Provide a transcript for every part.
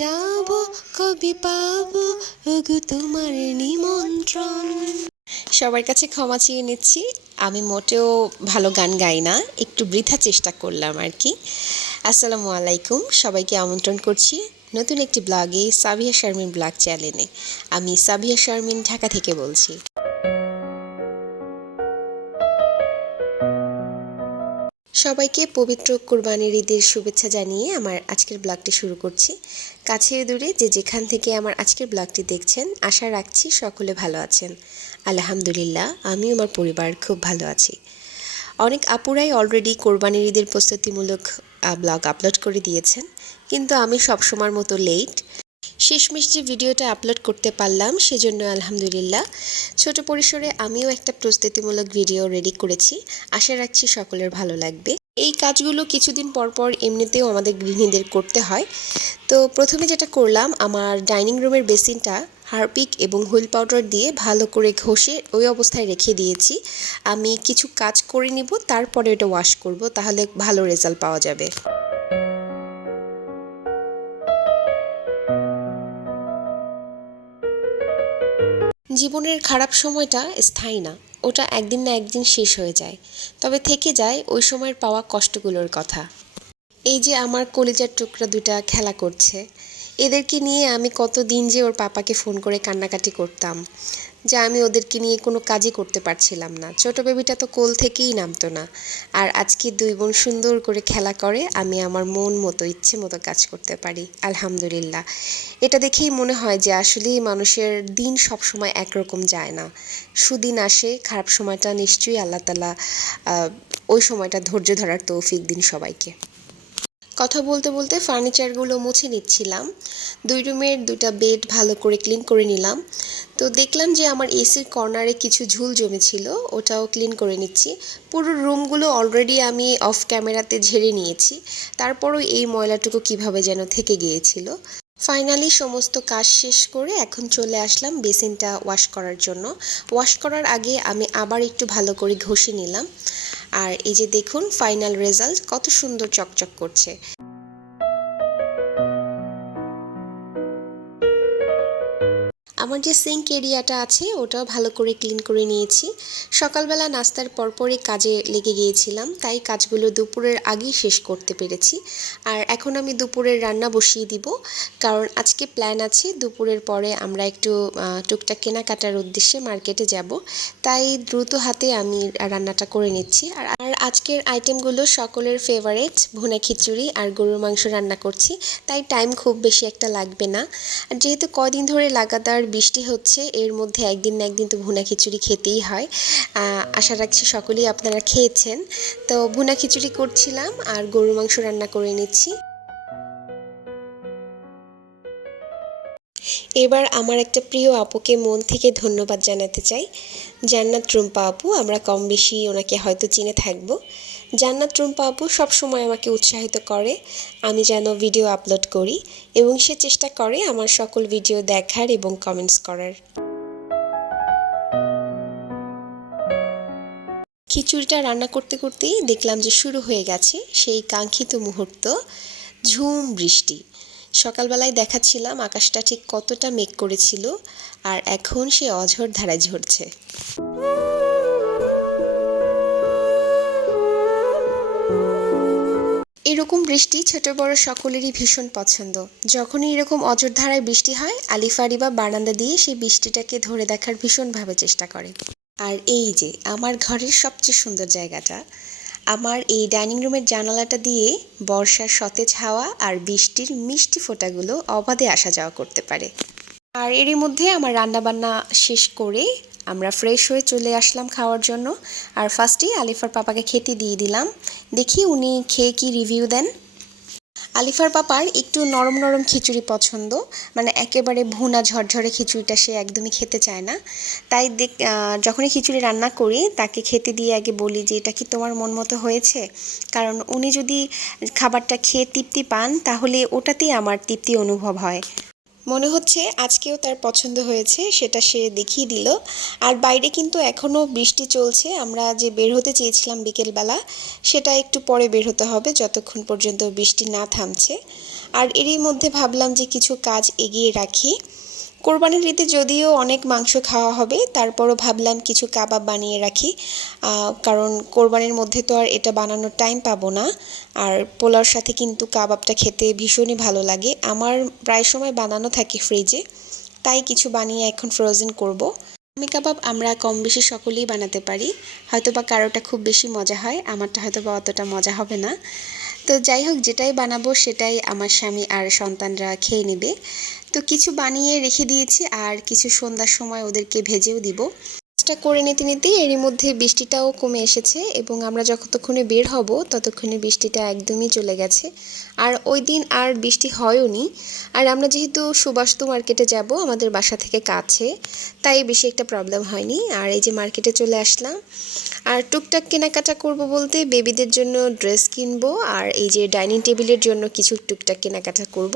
যাব কবে পাবো ওগো তোমার নিমন্ত্রণ। সবার কাছে ক্ষমা চেয়ে নিচ্ছি, আমি মোটেও ভালো গান গাই না, একটু বৃথা চেষ্টা করলাম আর কি। আসসালামু আলাইকুম, সবাইকে আমন্ত্রণ করছি নতুন একটি ব্লগে, সাবিয়া শারমিন ব্লগ চ্যানেলে। আমি সাবিয়া শারমিন ঢাকা থেকে বলছি। সবাইকে পবিত্র কোরবানির ঈদের শুভেচ্ছা জানিয়ে আমার আজকের ব্লগটি শুরু করছি। কাছে দূরে যে যেখান থেকে আমার আজকের ব্লগটি দেখছেন, আশা রাখছি সকলে ভালো আছেন। আলহামদুলিল্লাহ, আমি আমার পরিবার খুব ভালো আছি। অনেক আপুরাই অলরেডি কোরবানির ঈদের প্রস্তুতিমূলক ব্লগ আপলোড করে দিয়েছেন, কিন্তু আমি সবসময়ের মতো লেট। শেষমেশ যে ভিডিওটা আপলোড করতে পারলাম সেজন্য আলহামদুলিল্লাহ। ছোট পরিসরে আমিও একটা প্রস্তুতিমূলক ভিডিও রেডি করেছি, আশা রাখছি সকলের ভালো লাগবে। এই কাজগুলো কিছুদিন পর পর এমনিতেও আমাদের গৃহিণীদের করতে হয়। তো প্রথমে যেটা করলাম, আমার ডাইনিং রুমের বেসিনটা হারপিক এবং হুইল পাউডার দিয়ে ভালো করে ঘষে ওই অবস্থায় রেখে দিয়েছি। আমি কিছু কাজ করে নিব, তারপরে এটা ওয়াশ করব, তাহলে ভালো রেজাল্ট পাওয়া যাবে। জীবনের খারাপ সময়টা স্থায়ী না, ওটা একদিন না একদিন শেষ হয়ে যায়, তবে থেকে যায় ওই সময়ের পাওয়া কষ্টগুলোর কথা। এই যে আমার কলিজার টুকরা দুটা খেলা করছে, এদেরকে নিয়ে আমি কতদিন যে ওর পাপাকে ফোন করে কান্নাকাটি করতাম যে আমি ওদেরকে নিয়ে কোনো কাজই করতে পারছিলাম না। ছোট বেবিটা তো কোল থেকেই নামতো না, আর আজকে দুই বোন সুন্দর করে খেলা করে, আমি আমার মন মতো ইচ্ছে মতো কাজ করতে পারি আলহামদুলিল্লাহ। এটা দেখেই মনে হয় যে আসলেই মানুষের দিন সব সময় একরকম যায় না, সুদিন আসে, খারাপ সময়টা নিশ্চয়ই আল্লাহ তাআলা ওই সময়টা ধৈর্য ধরার তৌফিক দিন সবাইকে। কথা বলতে বলতে ফার্নিচারগুলো মুছে নিচ্ছিলাম। দুই রুমের দুটা বেড ভালো করে ক্লিন করে নিলাম। তো দেখলাম যে আমার এসির কর্নারে কিছু ঝুল জমেছিল, ওটাও ক্লিন করে নিচ্ছি। পুরো রুমগুলো অলরেডি আমি অফ ক্যামেরাতে ঝেড়ে নিয়েছি, তারপরও এই ময়লাটুকু কিভাবে যেন থেকে গিয়েছিল। ফাইনালি সমস্ত কাজ শেষ করে এখন চলে আসলাম বেসিনটা ওয়াশ করার জন্য। ওয়াশ করার আগে আমি আবার একটু ভালো করে ঘষে নিলাম। আর এই যে দেখুন ফাইনাল রেজাল্ট কত সুন্দর চকচক করছে। আমার যে সিঙ্ক এরিয়াটা আছে ওটাও ভালো করে ক্লিন করে নিয়েছি। সকালবেলা নাস্তার পরপরই কাজে লেগে গিয়েছিলাম, তাই কাজগুলো দুপুরের আগেই শেষ করতে পেরেছি। আর এখন আমি দুপুরের রান্না বসিয়ে দিব, কারণ আজকে প্ল্যান আছে দুপুরের পরে আমরা একটু টুকটাক কেনাকাটার উদ্দেশ্যে মার্কেটে যাব, তাই দ্রুত হাতে আমি রান্নাটা করে নিচ্ছি। আর আজকের আইটেমগুলো সকলের ফেভারিট, ভুনা খিচুড়ি আর গরুর মাংস রান্না করছি, তাই টাইম খুব বেশি একটা লাগবে না। আর যেহেতু কদিন ধরে লাগাতার বৃষ্টি হচ্ছে, এর মধ্যে একদিন না একদিন তো ভুনা খিচুড়ি খেতেই হয়। আশা রাখছি সকলেই আপনারা খেয়েছেন। তো ভুনা খিচুড়ি করছিলাম আর গরুর মাংস রান্না করে নিচ্ছি। এবার আমার একটা প্রিয় আপুকে মন থেকে ধন্যবাদ জানাতে চাই, জান্নাত রুম্পা আপু। আমরা কম বেশি ওনাকে হয়তো চিনে থাকবো। জান্নাত রুম্পা আপু সবসময় আমাকে উৎসাহিত করে আমি যেন ভিডিও আপলোড করি, এবং সে চেষ্টা করে আমার সকল ভিডিও দেখার এবং কমেন্টস করার। খিচুড়িটা রান্না করতে করতেই দেখলাম যে শুরু হয়ে গেছে সেই কাঙ্ক্ষিত মুহূর্ত, ঝুম বৃষ্টি। সকালবেলায় দেখাচ্ছিলাম আকাশটা ঠিক কতটা মেঘ করেছিল, আর এখন সে অঝোর ধারায় ঝরছে। এরকম বৃষ্টি ছোট বড় সকলেরই ভীষণ পছন্দ। যখনই এরকম অঝোর ধারায় বৃষ্টি হয়, আলিফ আরিবা বারান্দা দিয়ে সেই বৃষ্টিটাকে ধরে দেখার ভীষণভাবে চেষ্টা করে। আর এই যে আমার ঘরের সবচেয়ে সুন্দর জায়গাটা, আমার এই ডাইনিং রুমের জানালাটা দিয়ে বর্ষার সতেজ হাওয়া আর বৃষ্টির মিষ্টি ফোঁটাগুলো অবাধে আসা যাওয়া করতে পারে। আর এরই মধ্যে আমার রান্নাবান্না শেষ করে আমরা ফ্রেশ হয়ে চলে আসলাম খাওয়ার জন্য। আর ফার্স্টেই আলিফার পাপাকে খেতে দিয়ে দিলাম, দেখি উনি খেয়ে কি রিভিউ দেন। আলিফার পাপার একটু নরম নরম খিচুড়ি পছন্দ, মানে একেবারে ভুনা ঝরঝরে খিচুড়িটা সে একদমই খেতে চায় না। তাই যখনই খিচুড়ি রান্না করি তাকে খেতে দিয়ে আগে বলি যে এটা কি তোমার মন মতো হয়েছে, কারণ উনি যদি খাবারটা খেয়ে তৃপ্তি পান তাহলে ওটাতেই আমার তৃপ্তি অনুভব হয়। মনে হচ্ছে আজকেও তার পছন্দ হয়েছে, সেটা সে দেখিয়ে দিল। আর বাইরে কিন্তু এখনও বৃষ্টি চলছে, আমরা যে বের হতে চেয়েছিলাম বিকেলবেলা সেটা একটু পরে বের হতে হবে যতক্ষণ পর্যন্ত বৃষ্টি না থামছে। আর এরই মধ্যে ভাবলাম যে কিছু কাজ এগিয়ে রাখি। কোরবানির ঈদে যদিও অনেক মাংস খাওয়া হবে, তারপরও ভাবলাম কিছু কাবাব বানিয়ে রাখি, কারণ কোরবানির মধ্যে তো আর এটা বানানোর টাইম পাবো না। আর পোলাওর সাথে কিন্তু কাবাবটা খেতে ভীষণই ভালো লাগে, আমার প্রায় সময় বানানো থাকে ফ্রিজে, তাই কিছু বানিয়ে এখন ফ্রোজেন করব। আমি কাবাব আমরা কম বেশি সকলেই বানাতে পারি, হয়তোবা কারোটা খুব বেশি মজা হয়, আমারটা হয়তোবা অতটা মজা হবে না। তো যাই হোক, যেটাই বানাবো সেটাই আমার স্বামী আর সন্তানরা খেয়ে নেবে। তো কিছু বানিয়ে রেখে দিয়েছি আর কিছু সন্ধ্যার সময় ওদেরকে ভেজেও দিব। কাজটা করে নিতে নিতেই এরই মধ্যে বৃষ্টিটাও কমে এসেছে এবং আমরা যতক্ষণে বের হব ততক্ষণে বৃষ্টিটা একদমই চলে গেছে। আর ওই দিন আর বৃষ্টি হয়ওনি। আর আমরা যেহেতু সুবাস্তু মার্কেটে যাব, আমাদের বাসা থেকে কাছে, তাই বেশি একটা প্রবলেম হয়নি। আর এই যে মার্কেটে চলে আসলাম, আর টুকটাক কেনাকাটা করব বলতে বেবিদের জন্য ড্রেস কিনবো আর এই যে ডাইনিং টেবিলের জন্য কিছু টুকটাক কেনাকাটা করব।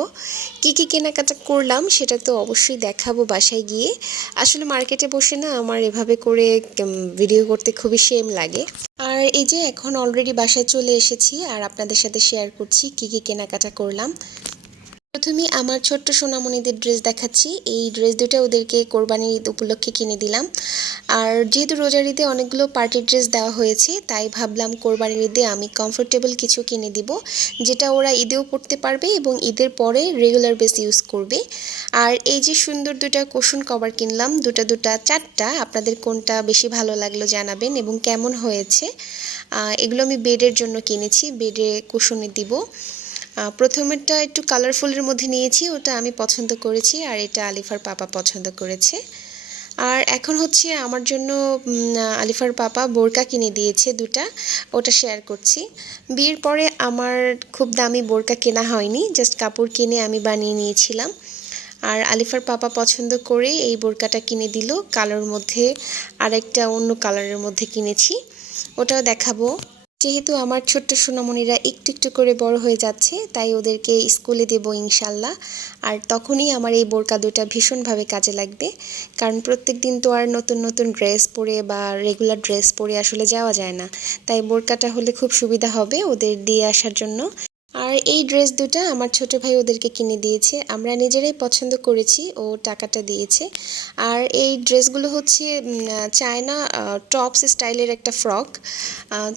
কি কি কেনাকাটা করলাম সেটা তো অবশ্যই দেখাবো বাসায় গিয়ে। আসলে মার্কেটে বসে না আমার এভাবে করে ভিডিও করতে খুবই শেম লাগে। আর এই যে এখন অলরেডি বাসায় চলে এসেছি আর আপনাদের সাথে শেয়ার করছি কি কি কেনাকাটা করলাম। প্রথমেই আমার ছোট্ট সোনামণিদের ড্রেস দেখাচ্ছি। এই ড্রেস দুটো ওদেরকে কোরবানির ঈদ উপলক্ষে কিনে দিলাম। আর যেহেতু রোজার ঈদে অনেকগুলো পার্টি ড্রেস দেওয়া হয়েছে, তাই ভাবলাম কোরবানির ঈদে আমি কমফোর্টেবল কিছু কিনে দিব, যেটা ওরা ঈদেও পরতে পারবে এবং ঈদের পরে রেগুলার বেস ইউজ করবে। আর এই যে সুন্দর দুটা কুশন কভার কিনলাম, দুটা চারটা, আপনাদের কোনটা বেশি ভালো লাগলো জানাবেন এবং কেমন হয়েছে। এগুলো আমি বেডের জন্য কিনেছি, বেডে কুশনে দিব। প্রথমেরটা একটু কালারফুলের মধ্যে নিয়েছি, ওটা আমি পছন্দ করেছি, আর এটা আলিফার পাপা পছন্দ করেছে। আর এখন হচ্ছে আমার জন্য আলিফার পাপা বোরকা কিনে দিয়েছে দুটা, ওটা শেয়ার করছি। বিয়ের পরে আমার খুব দামি বোরকা কেনা হয়নি, জাস্ট কাপড় কিনে আমি বানিয়ে নিয়েছিলাম। আর আলিফার পাপা পছন্দ করে এই বোরকাটা কিনে দিল, কালোর মধ্যে আরেকটা অন্য কালারের মধ্যে কিনেছি, ওটাও দেখাবো। যেহেতু আমার ছোট্ট সোনামণিরা একটু একটু করে বড় হয়ে যাচ্ছে, তাই ওদেরকে স্কুলে দেব ইনশাল্লাহ। আর তখনই আমার এই বোরকা দুটা ভীষণভাবে কাজে লাগবে, কারণ প্রত্যেক দিন তো আর নতুন নতুন ড্রেস পরে বা রেগুলার ড্রেস পরে আসলে যাওয়া যায় না, তাই বোরকাটা হলে খুব সুবিধা হবে ওদের দিয়ে আসার জন্য। আর এই ড্রেস দুটা আমার ছোট ভাই ওদেরকে কিনে দিয়েছে, আমরা নিজেরাই পছন্দ করেছি, ও টাকাটা দিয়েছে। আর এই ড্রেসগুলো হচ্ছে চায়না টপস স্টাইলের একটা ফ্রক।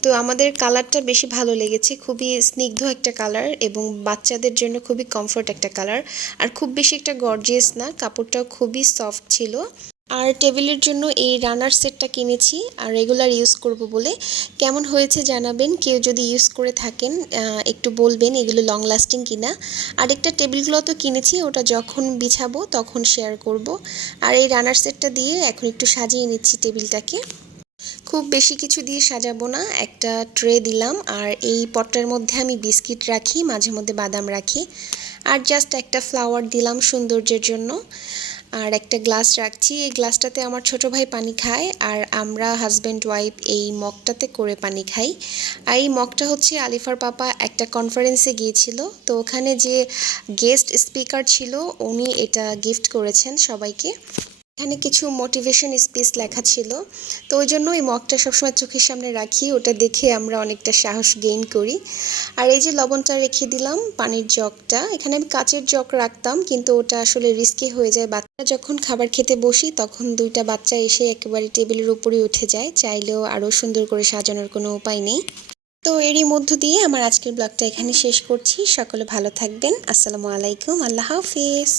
তো আমাদের কালারটা বেশি ভালো লেগেছে, খুবই স্নিগ্ধ একটা কালার এবং বাচ্চাদের জন্য খুবই কমফোর্ট একটা কালার। আর খুব বেশি একটা গর্জিয়াস না, কাপড়টাও খুবই সফট ছিল। আর টেবিলের জন্য এই রানার সেটটা কিনেছি আর রেগুলার ইউজ করব বলে। কেমন হয়েছে জানাবেন, কেউ যদি ইউজ করে থাকেন একটু বলবেন এগুলো লং লাস্টিং কিনা। আরেকটা টেবিল ক্লথও কিনেছি, ওটা যখন বিছাবো তখন শেয়ার করব। আর এই রানার সেটটা দিয়ে এখন একটু সাজিয়ে নিচ্ছি টেবিলটাকে। খুব বেশি কিছু দিয়ে সাজাবো না, একটা ট্রে দিলাম আর এই পটটার মধ্যে আমি বিস্কিট রাখি, মাঝে মধ্যে বাদাম রাখি, আর জাস্ট একটা ফ্লাওয়ার দিলাম সৌন্দর্যের জন্য। আর একটা গ্লাস রাখছি, এই গ্লাসটাতে আমার ছোট ভাই পানি খায় আর আমরা হাজব্যান্ড ওয়াইফ এই মগটাতে করে পানি খাই। আর এই মগটা হচ্ছে আলিফার পাপা একটা কনফারেন্সে গিয়েছিল, তো ওখানে যে গেস্ট স্পিকার ছিল উনি এটা গিফট করেছেন সবাইকে। এখানে কিছু মোটিভেশন স্পিচ লেখা ছিল, তো ওই জন্য এই মগটা সবসময় চোখের সামনে রাখি, ওটা দেখে আমরা অনেকটা সাহস গেইন করি। আর এই যে লবণটা রেখে দিলাম, পানির জগটা, এখানে আমি কাচের জগ রাখতাম কিন্তু ওটা আসলে রিস্কি হয়ে যায়, বাচ্চারা যখন খাবার খেতে বসি তখন দুইটা বাচ্চা এসে একেবারে টেবিলের উপরে উঠে যায়, চাইলেও আরও সুন্দর করে সাজানোর কোনো উপায় নেই। তো এরই মধ্য দিয়ে আমার আজকের ব্লগটা এখানে শেষ করছি। সকলে ভালো থাকবেন, আসসালামু আলাইকুম, আল্লাহ হাফিজ।